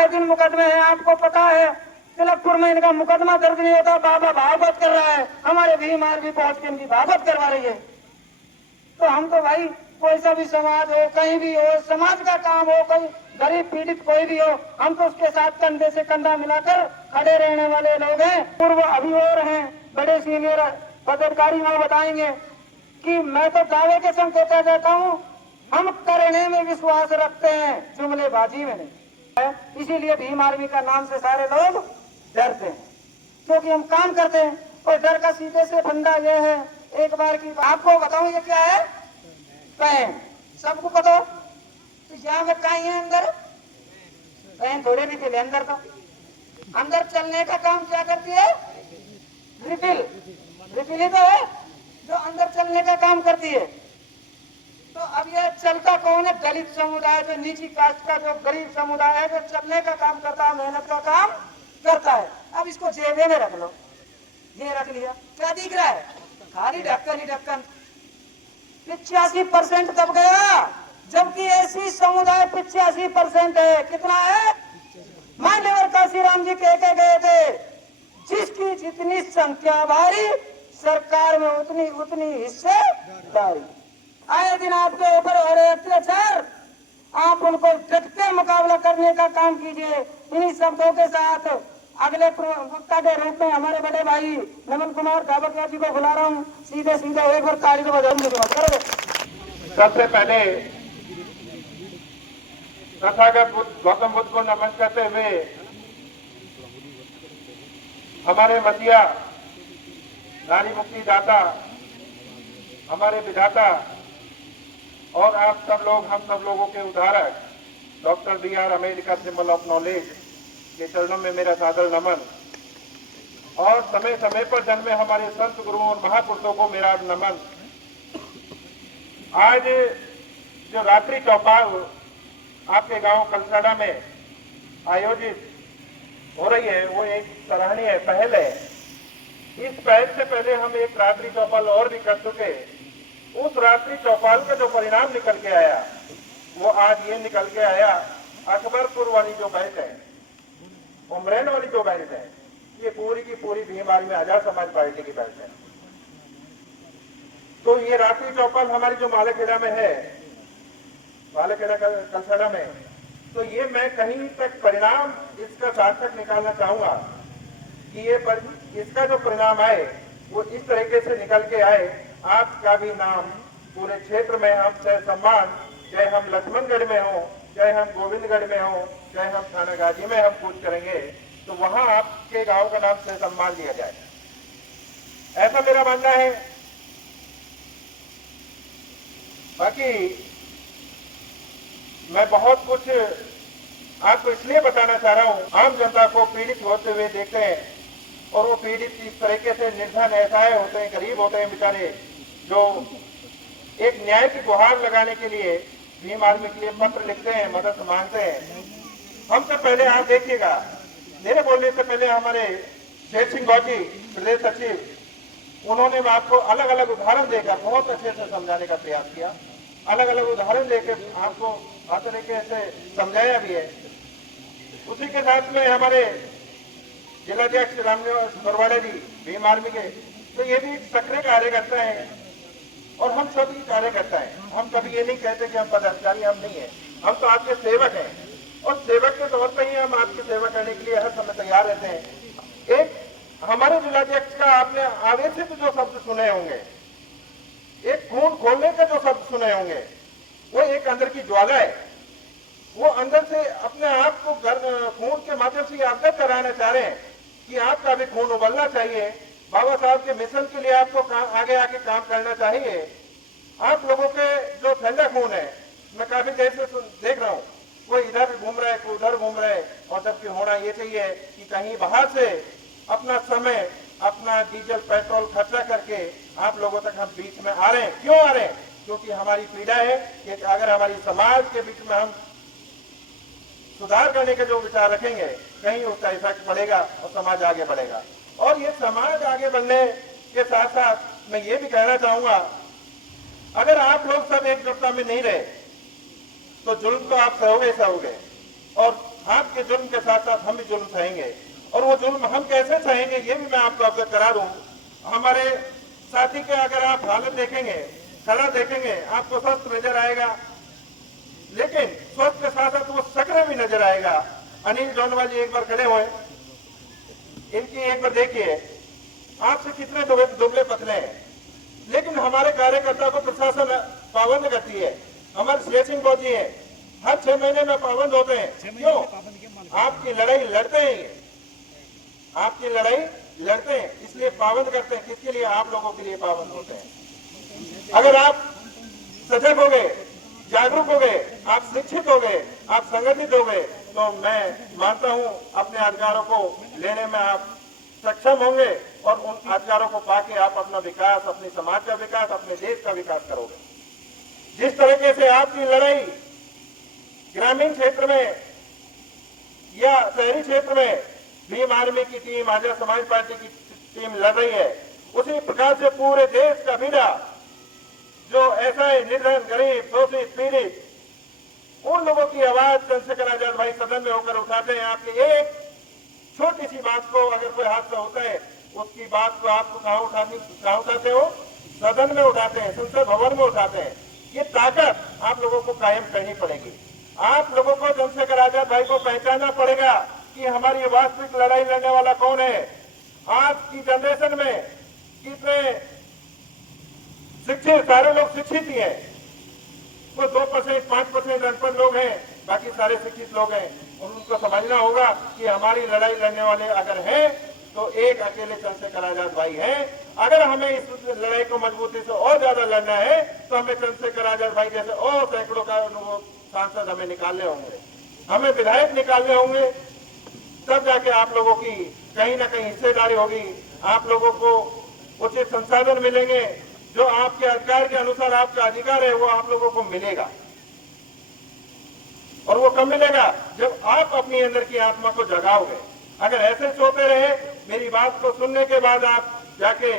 आए दिन मुकदमे हैं, आपको पता है तिलकपुर में इनका मुकदमा दर्ज नहीं होता, बाबा भागवत कर रहा है, हमारे भीम आर्मी पहुंच के इनकी भागवत करवा रही है। तो हम तो भाई कोई सा भी समाज हो, कहीं भी हो, समाज का काम हो, कोई गरीब पीड़ित कोई भी हो, हम तो उसके साथ कंधे से कंधा मिलाकर खड़े रहने वाले लोग हैं। पूर्व अभी और हैं बड़े सीनियर पदाधिकारी, वो बताएंगे कि मैं तो दावे के संग कहता जाता हूँ, हम करने में विश्वास रखते हैं, जुमलेबाजी में नहीं। इसीलिए भीम आर्मी का नाम से सारे लोग डरते हैं, क्योंकि हम काम करते हैं। और डर का सीधे से फंडा यह है, एक बार की आपको बताऊं, ये क्या है? पैन। सबको पता तो यहाँ में कहीं है अंदर पैन थोड़े भी थे अंदर। तो अंदर चलने का काम क्या करती है? रिफिल। रिफिल ही तो है जो अंदर चलने का काम करती है। तो अब यह चलता कौन है? दलित समुदाय, जो नीची कास्ट का जो गरीब समुदाय है, जो चलने का काम करता है, मेहनत का काम करता है। अब इसको जेबे में रख लो, ये रख लिया, क्या दिख रहा है? खाली ढक्कन ही ढक्कन। 85% दब गया, जबकि ऐसी समुदाय 85% है। कितना है? मान्यवर काशीराम जी कह के गए थे, जिसकी जितनी संख्या भारी, सरकार में उतनी उतनी हिस्सेदारी। आए दिन आपके ऊपर हो रहे अत्याचार, आप उनको डट के मुकाबला करने का काम कीजिए। इन्हीं शब्दों के साथ अगले वक्ता के रूप में हमारे बड़े भाई नमन कुमार धाबकिया जी को बुला रहा हूँ। सीधे सीधे एक बार ताली तो बजाओ मुझे मत करो। सबसे पहले तथागत गौतम बुद्ध को नमन करते हुए हमारे मसीहा, नारी मुक्ति दाता, हमारे विधाता और आप सब लोग, हम सब लोगों के उद्धारक doctor B.R. Ambedkar symbol of knowledge के चरणों में मेरा सादर नमन, और समय समय पर जन्मे हमारे संत गुरुओं और महापुरुषों को मेरा नमन। आज जो रात्रि चौपाल आपके गांव कलसाड़ा में आयोजित हो रही है, वो एक सराहनीय पहल है। इस पहल से पहले हम एक रात्रि चौपाल और भी कर चुके। उस रात्रि चौपाल का जो परिणाम निकल के आया, वो आज ये निकल के आया, अकबरपुर वाली जो बैठ है, उमरैन वाली जो बैठ है, ये पूरी की पूरी भीम आर्मी आजाद समाज पार्टी की बैठ है। तो ये रात्रि चौपाल हमारी जो मालेखेड़ा में है, मालेखेड़ा कलसाड़ा में, तो ये मैं कहीं तक परिणाम इसका सार्थक निकालना चाहूंगा कि ये इसका जो परिणाम आए वो इस तरीके से निकल के आए, आपका भी नाम पूरे क्षेत्र में हम चाहे सम्मान, चाहे हम लक्ष्मणगढ़ में हो, चाहे हम गोविंदगढ़ में हो, चाहे हम थानागाजी में हम पूछ करेंगे, तो वहां आपके गांव का नाम से सम्मान लिया जाए, ऐसा मेरा मानना है। बाकी मैं बहुत कुछ आपको इसलिए बताना चाह रहा हूं, आम जनता को पीड़ित होते हुए देखते हैं, और वो पीड़ित इस तरीके से निर्धन असहाय होते हैं, गरीब होते हैं बेचारे, जो एक न्याय की गुहार लगाने के लिए भीम आर्मी के लिए पत्र लिखते हैं, मदद मांगते हैं। हमसे पहले आप देखिएगा, मेरे बोलने से पहले हमारे शेर सिंह गौजी प्रदेश सचिव, उन्होंने आपको अलग अलग उदाहरण देकर बहुत अच्छे से समझाने का प्रयास किया, अलग अलग उदाहरण देकर आपको हर तरीके से समझाया भी है। उसी के साथ में हमारे जिलाध्यक्ष रामनिवास बरवाड़ा जी भीम आर्मी के, तो ये भी सक्रिय कार्यकर्ता है और हम सभी कार्यकर्ता हैं। हम कभी ये नहीं कहते कि हम पदाधिकारी, हम नहीं है, हम तो आपके सेवक हैं, और सेवक के तौर पर ही हम आपकी सेवा करने के लिए हर समय तैयार रहते हैं। एक हमारे जिलाध्यक्ष का आपने आवेशित जो शब्द सुने होंगे, एक खून खोलने के जो शब्द सुने होंगे, वो एक अंदर की ज्वाला है। वो अंदर से अपने आप को खून के माध्यम से अवगत कराना चाह रहे हैं कि आपका भी खून उबलना चाहिए, बाबा साहब के मिशन के लिए आपको आगे आके काम करना चाहिए। आप लोगों के जो ठंडा खून है, मैं काफी देर से देख रहा हूँ, कोई इधर घूम रहा है, कोई उधर घूम रहा है, और जबकि होना ये चाहिए कि कहीं बाहर से अपना समय, अपना डीजल पेट्रोल खर्चा करके आप लोगों तक हम बीच में आ रहे हैं। क्यों आ रहे हैं? क्योंकि हमारी पीड़ा है कि अगर हमारी समाज के बीच में हम सुधार करने के जो विचार रखेंगे, कहीं उसका इफेक्ट पड़ेगा और समाज आगे बढ़ेगा। और ये समाज आगे बढ़ने के साथ साथ मैं ये भी कहना चाहूंगा, अगर आप लोग सब एकजुटता में नहीं रहे तो जुल्म तो आप सहोगे, और आपके आपके जुल्म के साथ साथ हम भी जुल्म सहेंगे। और वो जुल्म हम कैसे सहेंगे ये भी मैं आपको अवगत करा दूं। हमारे साथी के अगर आप हालत देखेंगे, खड़ा देखेंगे, आपको स्वस्थ नजर आएगा, लेकिन स्वस्थ के साथ साथ वो सक्रिय भी नजर आएगा। अनिल जोनवाल जी एक बार खड़े हुए, इनकी एक बार देखिए, आपसे कितने दुबले पतले हैं, लेकिन हमारे कार्यकर्ता को प्रशासन पाबंद करती है। हमारे सीएस सिंह जी हैं, हर 6 महीने में पाबंद होते हैं। क्यों? आपकी लड़ाई लड़ते हैं, आपकी लड़ाई लड़ते हैं, इसलिए पाबंद करते हैं। किसके लिए? आप लोगों के लिए पाबंद होते हैं। अगर आप सजग हो गए, जागरूक हो गए, आप शिक्षित हो गए, आप संगठित हो गए, तो मैं मानता हूं अपने अधिकारों को लेने में आप सक्षम होंगे और उन अधिकारों को पाके आप अपना विकास, अपने समाज का विकास, अपने देश का विकास करोगे। जिस तरीके से आपकी लड़ाई ग्रामीण क्षेत्र में या शहरी क्षेत्र में भीम आर्मी की टीम, आजाद समाज पार्टी की टीम लड़ रही है, उसी प्रकार से पूरे देश का बीड़ा जो ऐसा है निर्धन, गरीब, शोषित, पीड़ित, उन लोगों की आवाज चंद्रशेखर आजाद भाई सदन में होकर उठाते हैं। आपकी एक छोटी सी बात को अगर कोई हादसा होता है, उसकी बात को आपको कहाँ उठाते हो? सदन में उठाते हैं, संसद भवन में उठाते हैं। ये ताकत आप लोगों को कायम करनी पड़ेगी। आप लोगों को चंद्रशेखर आजाद भाई को पहचानना पड़ेगा कि हमारी वास्तविक लड़ाई लड़ने वाला कौन है। आज की जनरेशन में कितने शिक्षित, सारे लोग शिक्षित ही हैं, वो 2%, 5% अनपढ़ लोग हैं, बाकी सारे शिक्षित लोग हैं। और उनको समझना होगा कि हमारी लड़ाई लड़ने वाले अगर हैं तो एक अकेले चंद्रशेखर आजाद भाई हैं। अगर हमें इस लड़ाई को मजबूती से और ज्यादा लड़ना है तो हमें चंद्रशेखर आजाद भाई जैसे और सैकड़ों का सांसद हमें निकालने होंगे, हमें विधायक निकालने होंगे, तब जाके आप लोगों की कहीं ना कहीं हिस्सेदारी होगी। आप लोगों को उचित संसाधन मिलेंगे, जो आपके अधिकार के अनुसार आपका अधिकार है वो आप लोगों को मिलेगा। और वो कब मिलेगा? जब आप अपनी अंदर की आत्मा को जगाओगे। अगर ऐसे सोते रहे, मेरी बात को सुनने के बाद आप जाके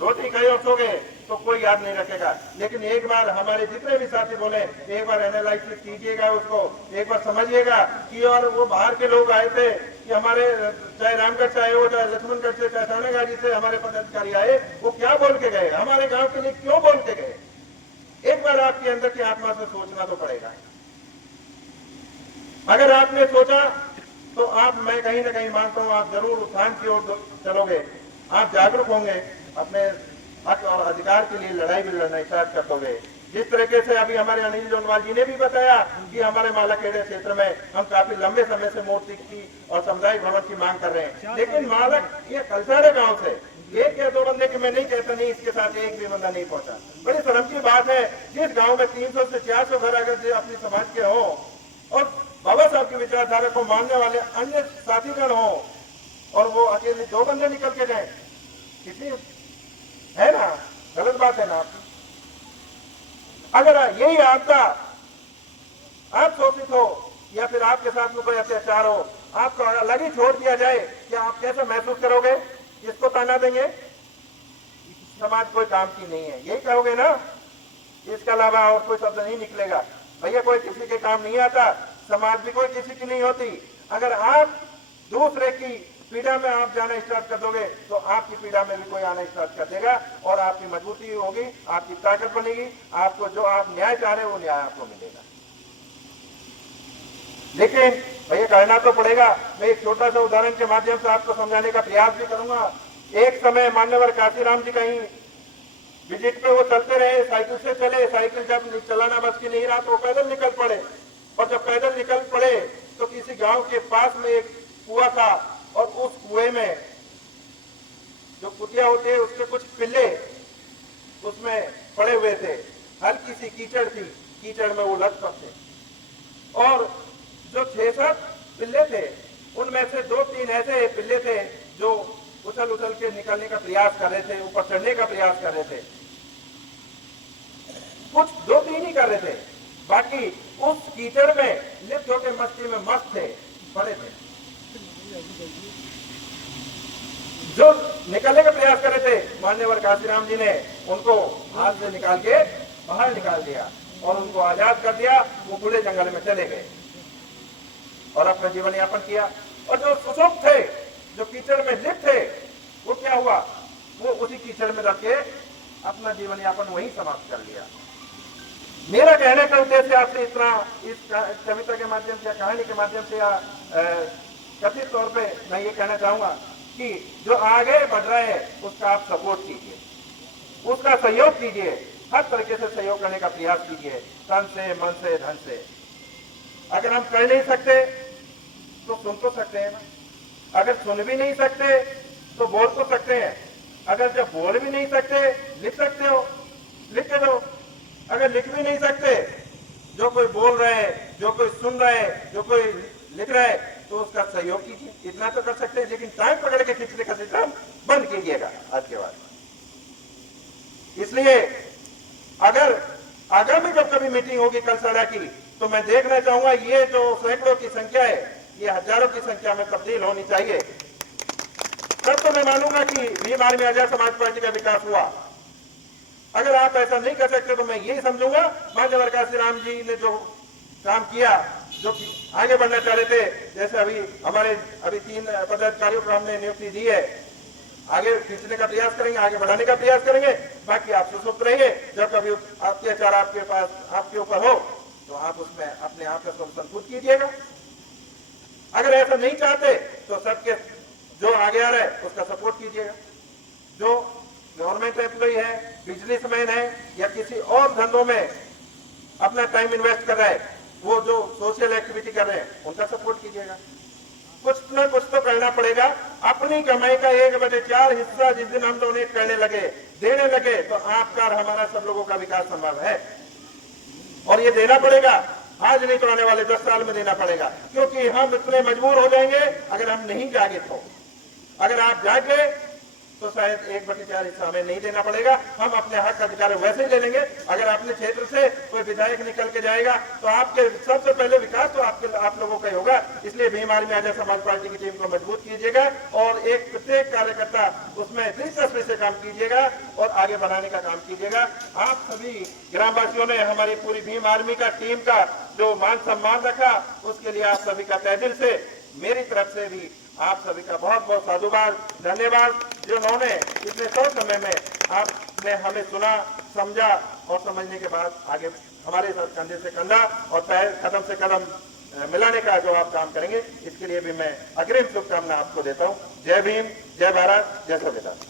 रोटी खाई और सो गए तो कोई याद नहीं रखेगा। लेकिन एक बार हमारे जितने भी साथी बोले, एक बार एनालाइसिस कीजिएगा उसको, एक बार समझिएगा कि और वो बाहर के लोग आए थे कि हमारे चाहे रामगढ़ से आए हो, चाहे लक्ष्मणगढ़ से, चाहे थानागाजी से हमारे पदाधिकारी आए, वो क्या बोल के गए, हमारे गांव के लिए क्यों बोल के गए। एक बार आपके अंदर की आत्मा से सोचना तो पड़ेगा। अगर आपने सोचा तो आप, मैं कहीं ना कहीं मानता हूं, आप जरूर उत्थान की ओर चलोगे, आप जागरूक होंगे, अपने हक और अधिकार के लिए लड़ाई भी लड़ना स्टार्ट कर दोगे। जिस तरीके से अभी हमारे अनिल जोनवाल जी ने भी बताया कि हमारे मालाखेड़ा क्षेत्र में हम काफी लंबे समय से मूर्ति की और सामुदायिक भवन की मांग कर रहे हैं, लेकिन मालक ये कलसाड़े गांव से एक या दो बंदे के मैं नहीं कहता, नहीं, इसके साथ एक भी बंदा नहीं पहुंचा। बड़ी शर्म की बात है, जिस गांव में 300 से 400 घर अगर अपनी समाज के हो और बाबा साहब की विचारधारा को मानने वाले अन्य साथीगण हो और वो अकेले 2 बंदे निकल के जाए, कितनी है ना, गलत बात है ना आपकी। अगर यही आपका, आप शोषित हो या फिर आपके साथ में कोई अत्याचार हो, आपको अलग ही छोड़ दिया जाए, क्या आप कैसा महसूस करोगे? किसको ताना देंगे? समाज कोई काम की नहीं है, यही कहोगे ना? इसके अलावा और कोई शब्द नहीं निकलेगा। भैया कोई किसी के काम नहीं आता, समाज भी कोई किसी की नहीं होती। अगर आप दूसरे की पीड़ा में आप जाना स्टार्ट कर दोगे तो आपकी पीड़ा में भी कोई आना स्टार्ट कर देगा और आपकी मजबूती होगी, आपकी ताकत बनेगी, आपको जो आप न्याय चाह रहे हो वो न्याय आपको मिलेगा। लेकिन भैया करना तो पड़ेगा। मैं एक छोटा सा उदाहरण के माध्यम से आपको समझाने का प्रयास भी करूंगा। एक समय मान्यवर काशीराम जी कहीं विजिट पे वो चलते रहे, साइकिल से चले, साइकिल जब चलाना बस की नहीं रहा तो पैदल निकल पड़े। और जब पैदल निकल पड़े तो किसी गांव के पास में एक कुआं था और उस कुएं में जो कुटिया होती है उसके कुछ पिल्ले उसमें पड़े हुए थे, हल्की सी कीचड़ थी, कीचड़ में वो लटपट थे और जो 6-7 पिल्ले थे उनमें से 2-3 ऐसे पिल्ले थे जो उछल उछल के निकलने का प्रयास कर रहे थे, ऊपर चढ़ने का प्रयास कर रहे थे। कुछ 2-3 ही कर रहे थे, बाकी उस कीचड़ में लिप्त होकर मस्ती में मस्त थे, पड़े थे। जो निकलने का प्रयास कर रहे थे, मान्यवर काशीराम जी ने उनको हाथ से निकाल के बाहर निकाल दिया और उनको आजाद कर दिया। वो खुले जंगल में चले गए। और अपना जीवन यापन किया। और जो सुसुप्त थे, जो कीचड़ में लिप्त थे, वो क्या हुआ, वो उसी कीचड़ में रख के अपना जीवन यापन वहीं समाप्त कर लिया। मेरा कहने का उद्देश्य आपसे इतना, इस कविता के माध्यम से या कहानी के माध्यम से या कथित तौर पे मैं ये कहना चाहूंगा कि जो आगे बढ़ रहा है उसका आप सपोर्ट कीजिए, उसका सहयोग कीजिए, हर तरीके से सहयोग करने का प्रयास कीजिए, तन से, मन से, धन से। अगर हम कर नहीं सकते तो सुन तो सकते हैं ना, अगर सुन भी नहीं सकते तो बोल तो सकते हैं, अगर जब बोल भी नहीं सकते लिख सकते हो, लिख के दो। अगर लिख भी नहीं सकते, जो कोई बोल रहा है, जो कोई सुन रहा है, जो कोई लिख रहा है, तो उसका सहयोग कीजिए, इतना तो कर सकते हैं। लेकिन टाइम पकड़ के खींचने का सिस्टम बंद कीजिएगा आज के बाद। इसलिए अगर आगामी जब कभी मीटिंग होगी कल सड़ा की, तो मैं देखना चाहूंगा ये जो सैकड़ों की संख्या है, ये हजारों की संख्या में तब्दील होनी चाहिए। तब तो मैं मानूंगा कि भीम आर्मी आजाद समाज पार्टी का विकास हुआ। अगर आप ऐसा नहीं कर सकते तो मैं यही समझूंगा मान्य प्रकाश राम जी ने जो काम किया, जो आगे बढ़ना चाह रहे थे, जैसे अभी 3 पदाधिकारियों को हमने नियुक्ति दी है, आगे खींचने का प्रयास करेंगे, आगे बढ़ाने का प्रयास करेंगे। बाकी आप सुसुप्त रहिए, जब कभी अत्याचार आपके पास आपके ऊपर हो तो आप उसमें अपने आप को संतुष्ट कीजिएगा। अगर ऐसा नहीं चाहते तो सबके जो आगे आ रहा है उसका सपोर्ट कीजिएगा। जो गवर्नमेंट एम्प्लॉय है, बिजनेसमैन है या किसी और धंधों में अपना टाइम इन्वेस्ट कर रहा है, वो जो सोशल एक्टिविटी कर रहे हैं उनका सपोर्ट कीजिएगा। कुछ न कुछ तो करना पड़ेगा। अपनी कमाई का 1/4 हिस्सा जिस दिन हम डोनेट करने लगे, देने लगे, तो आपका और हमारा सब लोगों का विकास संभव है। और ये देना पड़ेगा, आज नहीं तो आने वाले 10 साल में देना पड़ेगा, क्योंकि हम इतने मजबूर हो जाएंगे अगर हम नहीं जागे तो। अगर आप जागे तो शायद 1/4 हिस्सा हमें नहीं देना पड़ेगा, हम अपने हक अधिकार वैसे ही ले लेंगे। अगर अपने क्षेत्र से कोई विधायक निकल के जाएगा तो आपके सबसे पहले विकास तो आप लोगों का ही होगा। इसलिए भीम आर्मी आजाद समाज पार्टी की टीम को मजबूत कीजिएगा और एक प्रत्येक कार्यकर्ता उसमें दिलचस्पी से काम कीजिएगा और आगे बढ़ाने का काम कीजिएगा। आप सभी ग्रामवासियों ने हमारी पूरी भीम आर्मी का टीम का जो मान सम्मान रखा, उसके लिए आप सभी का तहे दिल से मेरी तरफ से भी आप सभी का बहुत बहुत साधुवाद, धन्यवाद, जिन्होंने इतने शॉर्ट समय में आपने हमें सुना, समझा और समझने के बाद आगे हमारे साथ कंधे से कंधा और कदम से कदम मिलाने का जो आप काम करेंगे, इसके लिए भी मैं अग्रिम शुभकामना आपको देता हूँ। जय भीम, जय भारत, जय संविधान।